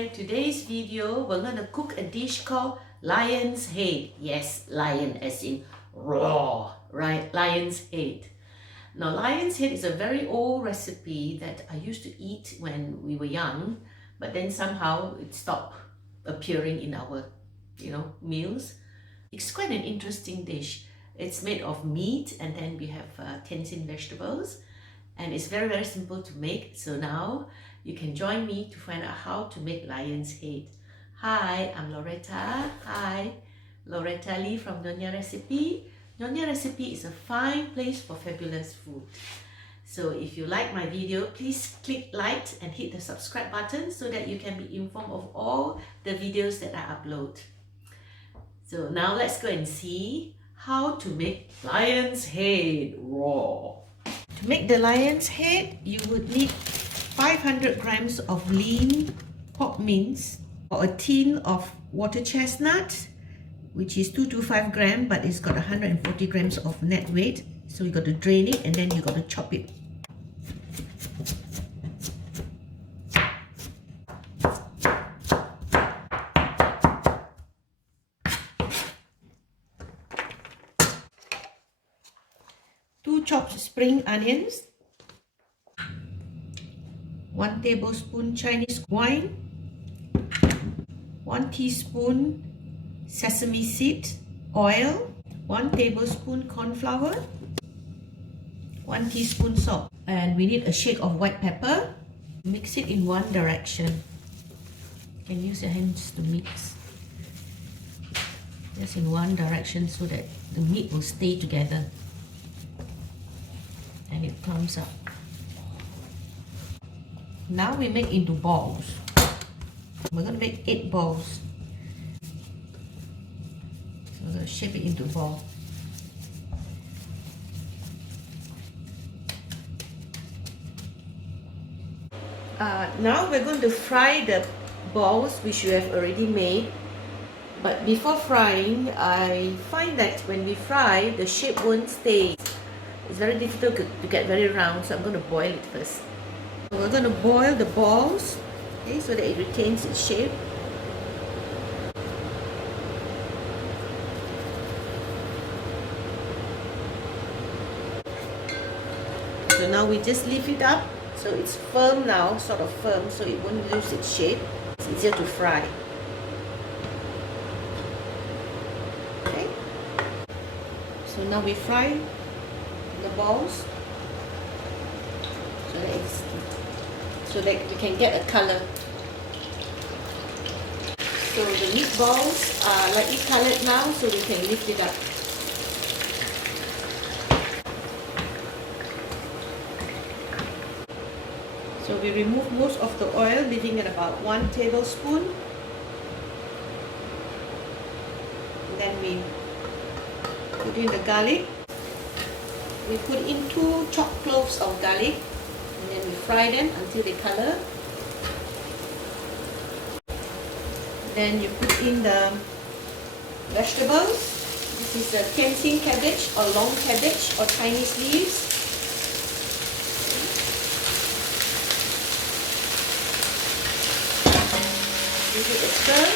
Hi, today's video we're going to cook a dish called lion's head. Yes, lion as in raw, right? Lion's head. Now, lion's head is a very old recipe that I used to eat when we were young, but then somehow it stopped appearing in our, meals. It's quite an interesting dish. It's made of meat and then we have tensing vegetables, and it's very, very simple to make. So now you can join me to find out how to make lion's head. Hi, I'm Loretta. Hi, Loretta Lee from Nyonya Recipe. Nyonya Recipe is a fine place for fabulous food. So if you like my video, please click like and hit the subscribe button so that you can be informed of all the videos that I upload. So now let's go and see how to make lion's head raw. To make the lion's head, you would need 500 grams of lean pork mince, or a tin of water chestnut, which is 2 to 5 grams, but it's got 140 grams of net weight. So you got to drain it and then you got to chop it. Two chopped spring onions, 1 tablespoon Chinese wine, 1 teaspoon sesame seed oil, 1 tablespoon corn flour, 1 teaspoon salt, and we need a shake of white pepper. Mix it in one direction. You can use your hands to mix. Just in one direction so that the meat will stay together and it comes up. Now we make into balls. We're going to make 8 balls. So we're going to shape it into a ball. Now we're going to fry the balls which we have already made. But before frying, I find that when we fry, the shape won't stay. It's very difficult to get very round, so I'm going to boil it first. So we're going to boil the balls, okay, so that it retains its shape. So now we just lift it up, so it's firm now, sort of firm, so it won't lose its shape. It's easier to fry. Okay. So now we fry the balls so that we can get a color. So the meatballs are lightly colored now, so we can lift it up. So we remove most of the oil, leaving it about 1 tablespoon. And then we put in the garlic. We put in 2 chopped cloves of garlic, and then we fry them until they color. Then you put in the vegetables. This is a tensing cabbage or long cabbage or Chinese leaves. Give it a stir.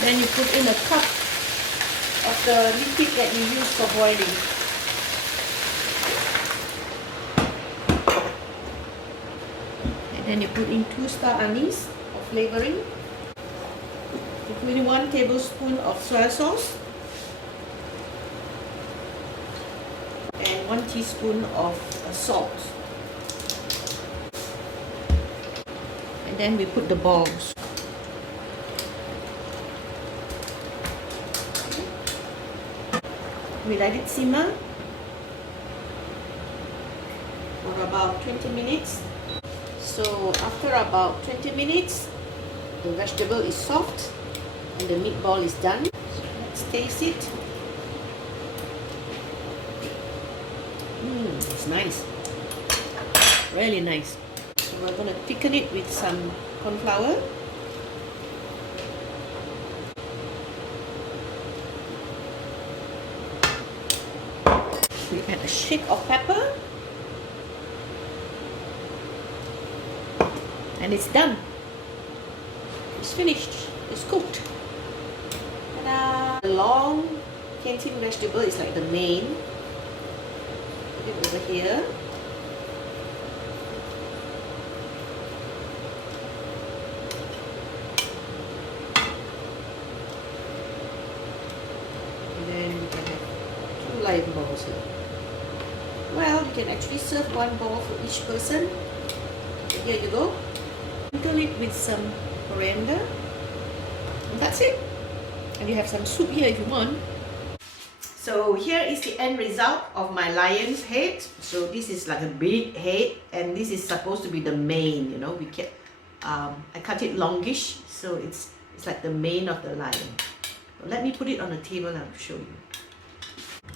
Then you put in a cup of the liquid that you use for boiling. And then you put in 2 star anise for flavoring. You put in 1 tablespoon of soy sauce. And 1 teaspoon of salt. And then we put the balls. We let it simmer for about 20 minutes. So after about 20 minutes, the vegetable is soft and the meatball is done. So let's taste it. It's nice. Really nice. So we're going to thicken it with some corn flour. We add shake of pepper. And it's done. It's finished. It's cooked. Ta-da! The long canteen vegetable is like the main. Put it over here. And then you can have 2 lion balls here. Well, you can actually serve 1 ball for each person. Here you go. Sprinkle it with some coriander. And that's it. And you have some soup here if you want. So here is the end result of my lion's head. So this is like a big head, and this is supposed to be the mane. You know, I cut it longish, so it's like the mane of the lion. So let me put it on the table and I'll show you.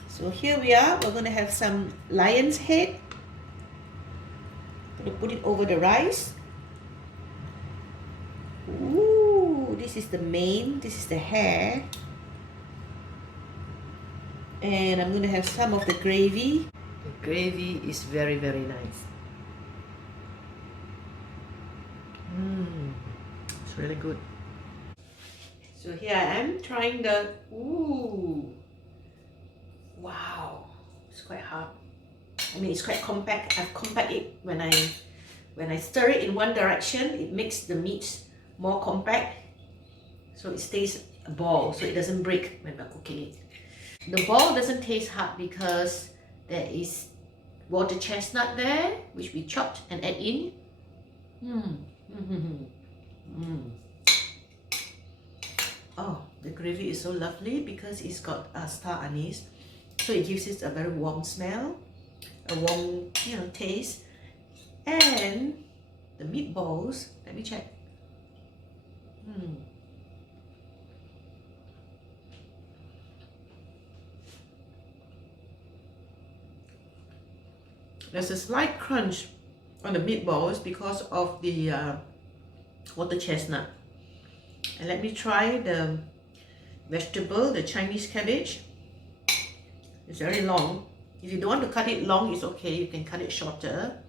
So here we are. We're going to have some lion's head. I'm going to put it over the rice. Ooh, this is the mane, this is the hair. And I'm going to have some of the gravy. The gravy is very, very nice. It's really good. So here I am trying the, ooh, wow, it's quite hard. I mean, it's quite compact. I've compacted it when I stir it in one direction, it makes the meat more compact, so it stays a ball, so it doesn't break when we're cooking it. The ball doesn't taste hard because there is water chestnut there, which we chopped and add in. Oh, the gravy is so lovely because it's got star anise, so it gives it a very warm smell, a warm, taste. And the meatballs, let me check. There's a slight crunch on the meatballs because of the water chestnut. And let me try the vegetable, the Chinese cabbage. It's very long. If you don't want to cut it long, it's okay, you can cut it shorter.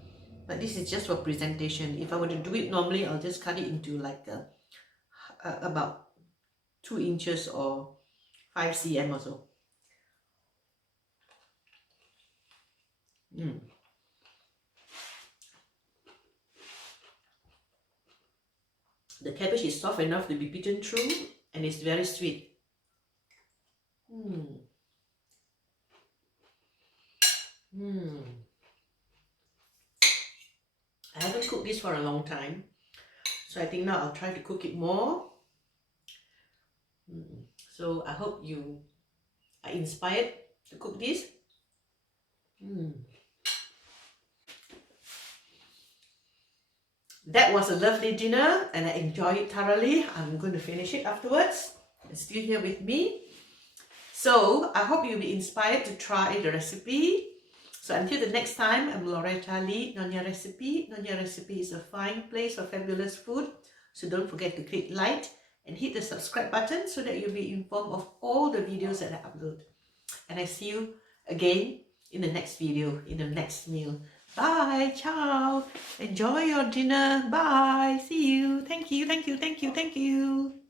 But this is just for presentation. If I were to do it normally, I'll just cut it into like about 2 inches or 5 cm or so. The cabbage is soft enough to be bitten through, and it's very sweet. I haven't cooked this for a long time, so I think now I'll try to cook it more. So I hope you are inspired to cook this. That was a lovely dinner and I enjoyed it thoroughly. I'm going to finish it afterwards. It's still here with me. So I hope you'll be inspired to try the recipe. So until the next time, I'm Loretta Lee, Nyonya Recipe. Nyonya Recipe is a fine place for fabulous food. So don't forget to click like and hit the subscribe button so that you'll be informed of all the videos that I upload. And I see you again in the next video, in the next meal. Bye, ciao, enjoy your dinner, bye, see you, thank you, thank you, thank you, thank you.